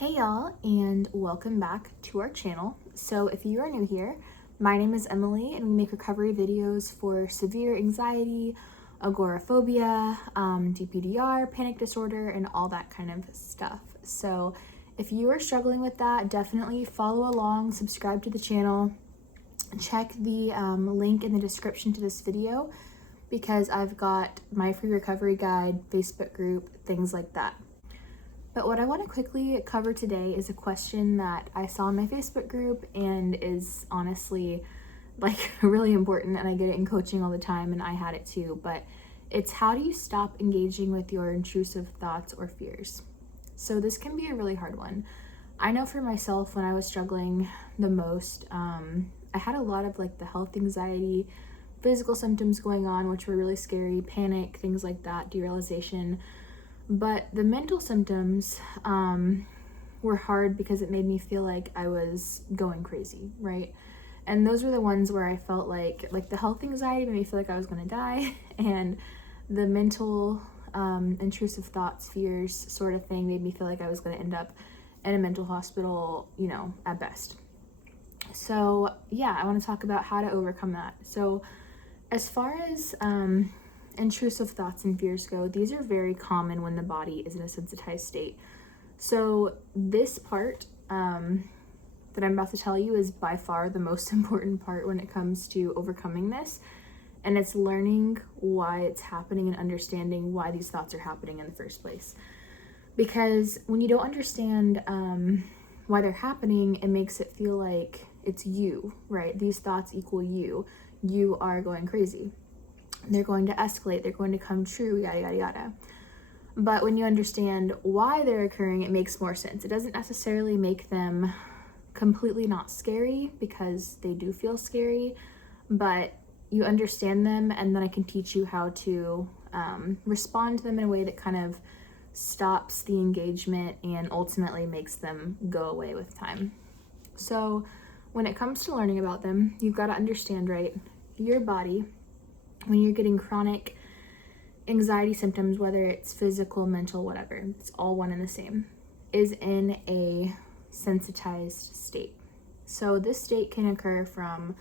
Hey y'all, and welcome back to our channel. So if you are new here, my name is Emily and we make recovery videos for severe anxiety, agoraphobia, DPDR, panic disorder, and all that kind of stuff. So if you are struggling with that, definitely follow along, subscribe to the channel, check the link in the description to this video because I've got my free recovery guide, Facebook group, things like that. But what I want to quickly cover today is a question that I saw in my Facebook group and is honestly really important, and I get it in coaching all the time and I had it too, but it's how do you stop engaging with your intrusive thoughts or fears? So this can be a really hard one. I know for myself when I was struggling the most, I had a lot of the health anxiety, physical symptoms going on, which were really scary, panic, things like that, derealization. But the mental symptoms were hard because it made me feel like I was going crazy, right? And those were the ones where I felt like the health anxiety made me feel like I was going to die, and the mental intrusive thoughts, fears sort of thing made me feel like I was going to end up in a mental hospital, at best. So yeah, I want to talk about how to overcome that. So as far as intrusive thoughts and fears go, these are very common when the body is in a sensitized state. So this part that I'm about to tell you is by far the most important part when it comes to overcoming this, and it's learning why it's happening and understanding why these thoughts are happening in the first place. Because when you don't understand why they're happening, it makes it feel like it's you, right? These thoughts equal you. You are going crazy. They're going to escalate, they're going to come true, yada, yada, yada. But when you understand why they're occurring, it makes more sense. It doesn't necessarily make them completely not scary, because they do feel scary, but you understand them, and then I can teach you how to respond to them in a way that kind of stops the engagement and ultimately makes them go away with time. So when it comes to learning about them, you've got to understand, right, your body, when you're getting chronic anxiety symptoms, whether it's physical, mental, whatever, it's all one and the same, is in a sensitized state. So this state can occur from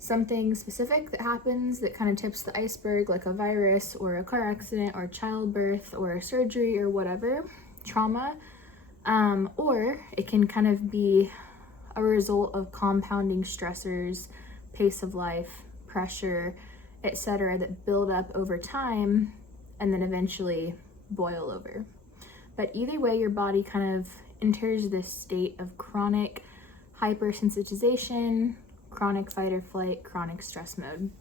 something specific that happens that kind of tips the iceberg, like a virus or a car accident or childbirth or a surgery or whatever, trauma, or it can kind of be a result of compounding stressors, pace of life, pressure, etc., that build up over time and then eventually boil over. But either way, your body kind of enters this state of chronic hypersensitization, chronic fight or flight, chronic stress mode.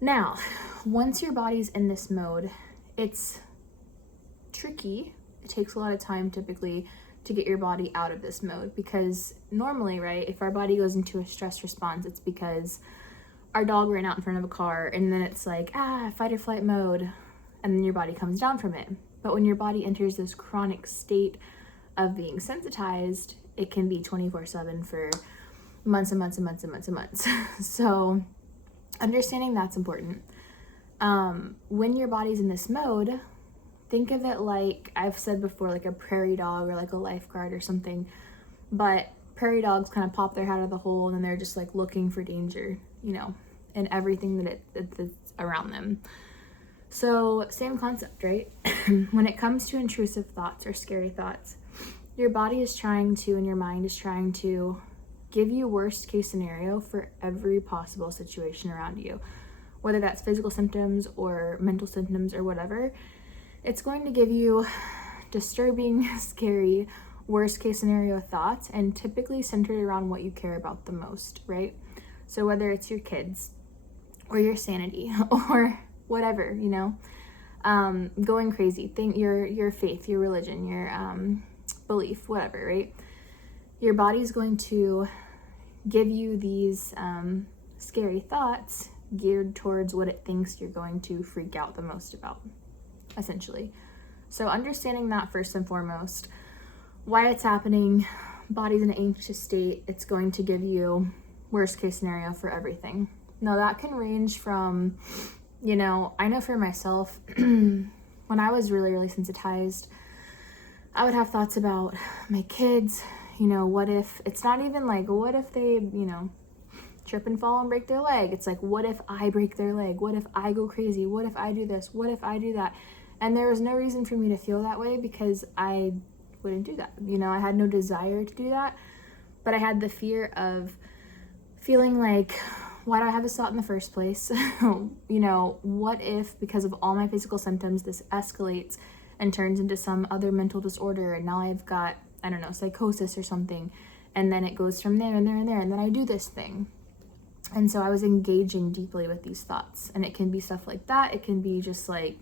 Now, once your body's in this mode, it's tricky. It takes a lot of time typically to get your body out of this mode, because normally, right, if our body goes into a stress response, it's because our dog ran out in front of a car, and then it's like, fight or flight mode, and then your body comes down from it. But when your body enters this chronic state of being sensitized, it can be 24/7 for months and months and months and months and months. So understanding that's important. When your body's in this mode, think of it like I've said before, like a prairie dog or like a lifeguard or something. But prairie dogs kind of pop their head out of the hole, and then they're just looking for danger, and everything that's around them. So same concept, right? When it comes to intrusive thoughts or scary thoughts, your body is trying to, and your mind is trying to give you worst case scenario for every possible situation around you, whether that's physical symptoms or mental symptoms or whatever. It's going to give you disturbing, scary, worst case scenario thoughts, and typically centered around what you care about the most, right? So whether it's your kids or your sanity or whatever, going crazy, think your faith, your religion, your belief, whatever, right? Your body's going to give you these scary thoughts geared towards what it thinks you're going to freak out the most about, essentially. So understanding that first and foremost, why it's happening, body's in an anxious state, it's going to give you worst case scenario for everything. Now that can range from, I know for myself, when I was really, really sensitized, I would have thoughts about my kids, you know, what if, it's not even like, what if they, you know, trip and fall and break their leg? It's like, what if I break their leg? What if I go crazy? What if I do this? What if I do that? And there was no reason for me to feel that way because I wouldn't do that. You know, I had no desire to do that, but I had the fear of feeling like, why do I have this thought in the first place? You know, what if because of all my physical symptoms, this escalates and turns into some other mental disorder, and now I've got, I don't know, psychosis or something, and then it goes from there and there and there, and then I do this thing. And so I was engaging deeply with these thoughts, and it can be stuff like that. It can be just like,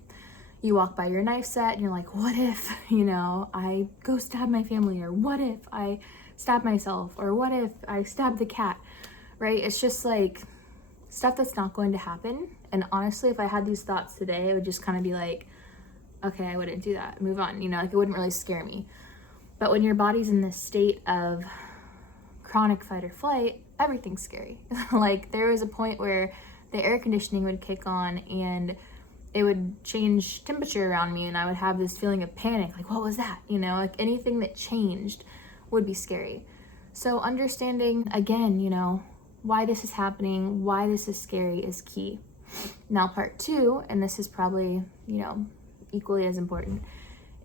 you walk by your knife set and you're like, what if, you know, I go stab my family, or what if I stab myself, or what if I stab the cat, right? It's just like stuff that's not going to happen. And honestly, if I had these thoughts today, it would just kind of be like, okay, I wouldn't do that, move on, you know, like it wouldn't really scare me. But when your body's in this state of chronic fight or flight, everything's scary. Like there was a point where the air conditioning would kick on and it would change temperature around me, and I would have this feeling of panic, like, what was that? You know, like anything that changed would be scary. So understanding, again, you know, why this is happening, why this is scary is key. Now, part 2, and this is probably, you know, equally as important,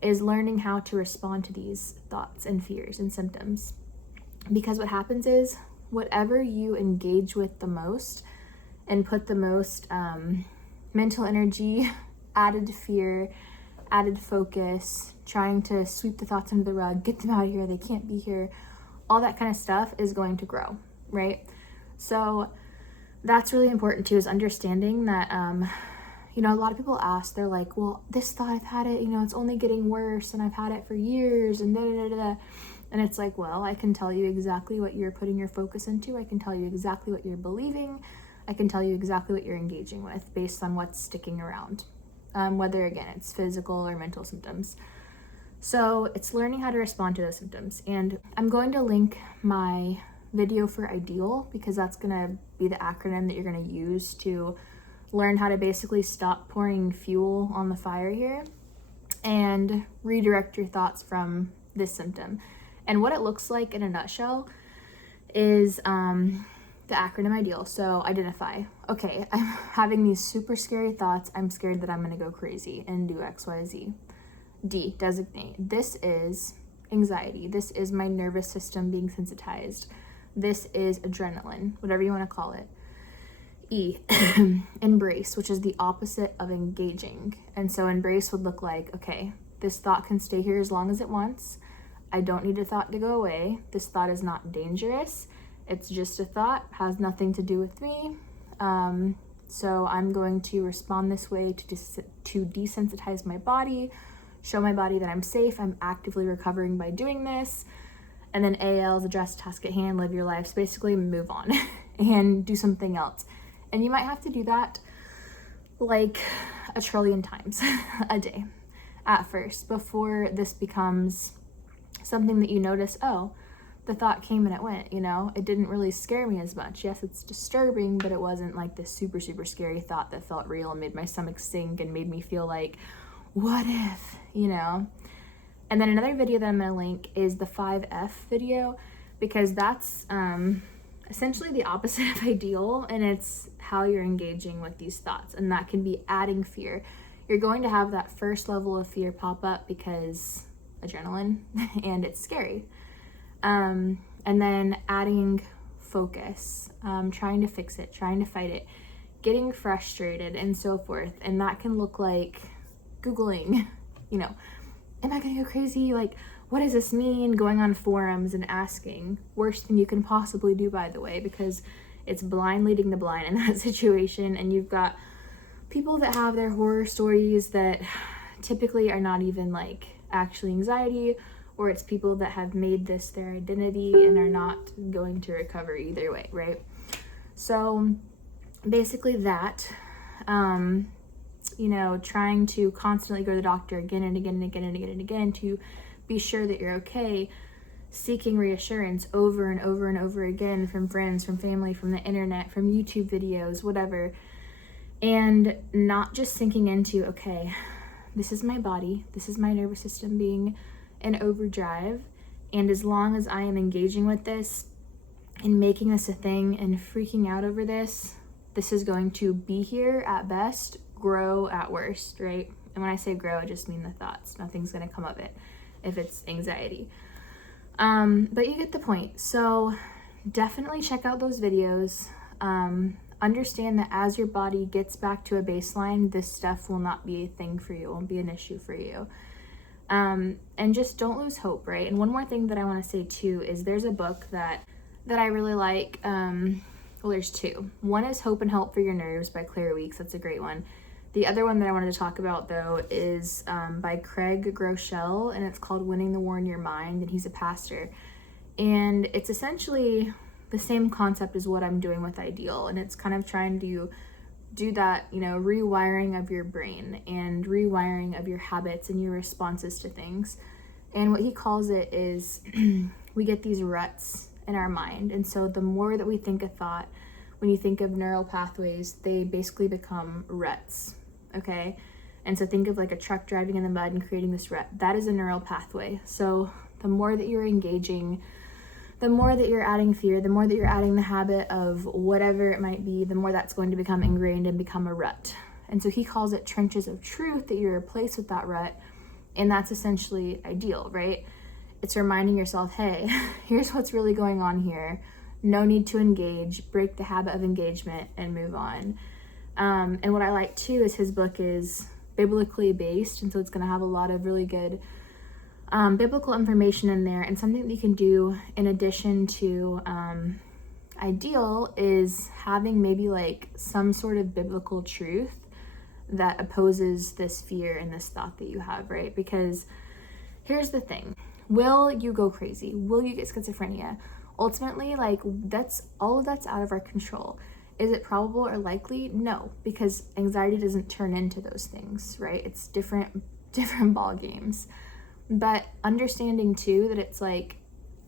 is learning how to respond to these thoughts and fears and symptoms. Because what happens is, whatever you engage with the most and put the most mental energy, added fear, added focus, trying to sweep the thoughts under the rug, get them out of here, they can't be here, all that kind of stuff is going to grow, right? So that's really important too, is understanding that, you know, a lot of people ask, they're like, well, this thought, I've had it, you know, it's only getting worse and I've had it for years and da da da da. And it's like, well, I can tell you exactly what you're putting your focus into. I can tell you exactly what you're believing. I can tell you exactly what you're engaging with based on what's sticking around, whether, again, it's physical or mental symptoms. So it's learning how to respond to those symptoms. And I'm going to link my video for IDEAL, because that's going to be the acronym that you're going to use to learn how to basically stop pouring fuel on the fire here and redirect your thoughts from this symptom. And what it looks like in a nutshell is the acronym IDEAL. So identify, okay, I'm having these super scary thoughts. I'm scared that I'm going to go crazy and do X, Y, Z. D, designate. This is anxiety. This is my nervous system being sensitized. This is adrenaline, whatever you want to call it. E, embrace, which is the opposite of engaging. And so embrace would look like, okay, this thought can stay here as long as it wants. I don't need a thought to go away. This thought is not dangerous. It's just a thought, has nothing to do with me. So I'm going to respond this way to desensitize my body, show my body that I'm safe, I'm actively recovering by doing this. And then AL is address, task at hand, live your life. So basically move on and do something else. And you might have to do that like a trillion times a day at first, before this becomes something that you notice, oh, the thought came and it went, you know, it didn't really scare me as much. Yes, it's disturbing, but it wasn't like this super, super scary thought that felt real and made my stomach sink and made me feel like, what if, you know? And then another video that I'm going to link is the 5F video, because that's essentially the opposite of ideal, and it's how you're engaging with these thoughts. And that can be adding fear. You're going to have that first level of fear pop up because adrenaline and it's scary. And then adding focus, trying to fix it, trying to fight it, getting frustrated and so forth. And that can look like Googling, you know, am I gonna go crazy? Like, what does this mean? Going on forums and asking. Worst thing you can possibly do, by the way, because it's blind leading the blind in that situation. And you've got people that have their horror stories that typically are not even like actually anxiety, or it's people that have made this their identity and are not going to recover either way, right? So basically that, you know, trying to constantly go to the doctor again and again and again and again and again to be sure that you're okay, seeking reassurance over and over and over again from friends, from family, from the internet, from YouTube videos, whatever, and not just sinking into, okay, this is my body, this is my nervous system being in overdrive. And as long as I am engaging with this and making this a thing and freaking out over this, this is going to be here at best, grow at worst, right? And when I say grow, I just mean the thoughts. Nothing's going to come of it if it's anxiety. But you get the point. So definitely check out those videos. Understand that as your body gets back to a baseline, this stuff will not be a thing for you. It won't be an issue for you. And just don't lose hope, right? And one more thing that I want to say too is there's a book that I really like. Well, there's two. One is Hope and Help for Your Nerves by Claire Weeks. That's a great one. The other one that I wanted to talk about though is by Craig Groeschel, and it's called Winning the War in Your Mind, and he's a pastor. And it's essentially the same concept as what I'm doing with Ideal, and it's kind of trying to do that, you know, rewiring of your brain and rewiring of your habits and your responses to things. And what he calls it is we get these ruts in our mind. And so the more that we think a thought, when you think of neural pathways, they basically become ruts, okay? And so think of like a truck driving in the mud and creating this rut. That is a neural pathway. So the more that you're engaging, the more that you're adding fear, the more that you're adding the habit of whatever it might be, the more that's going to become ingrained and become a rut. And so he calls it trenches of truth, that you replace with that rut. And that's essentially Ideal, right? It's reminding yourself, hey, here's what's really going on here. No need to engage, break the habit of engagement and move on. And what I like too is his book is biblically based. And so it's going to have a lot of really good biblical information in there. And something that you can do in addition to Ideal is having maybe like some sort of biblical truth that opposes this fear and this thought that you have, right? Because here's the thing. Will you go crazy? Will you get schizophrenia? Ultimately, like all of that's out of our control. Is it probable or likely? No, because anxiety doesn't turn into those things, right? It's different ball games. But understanding too that it's like,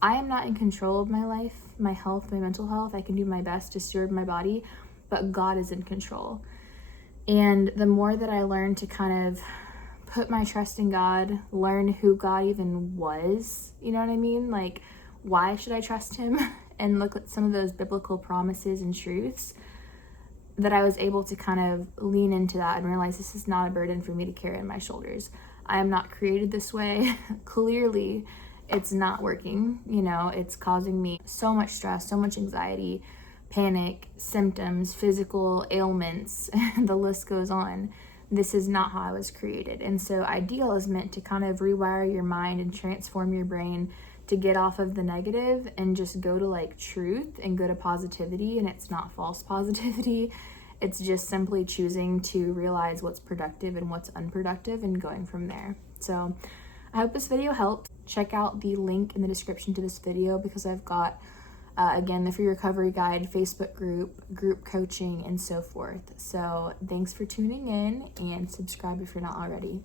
I am not in control of my life, my health, my mental health. I can do my best to steward my body, but God is in control. And the more that I learn to kind of put my trust in God, learn who God even was, you know what I mean? Like, why should I trust him? And look at some of those biblical promises and truths, that I was able to kind of lean into that and realize this is not a burden for me to carry on my shoulders. I am not created this way. Clearly, it's not working. You know, it's causing me so much stress, so much anxiety, panic, symptoms, physical ailments, the list goes on. This is not how I was created. And so Ideal is meant to kind of rewire your mind and transform your brain to get off of the negative and just go to like truth and go to positivity. And it's not false positivity. It's just simply choosing to realize what's productive and what's unproductive and going from there. So I hope this video helped. Check out the link in the description to this video because I've got again, the Free Recovery Guide, Facebook group coaching, and so forth. So thanks for tuning in, and subscribe if you're not already.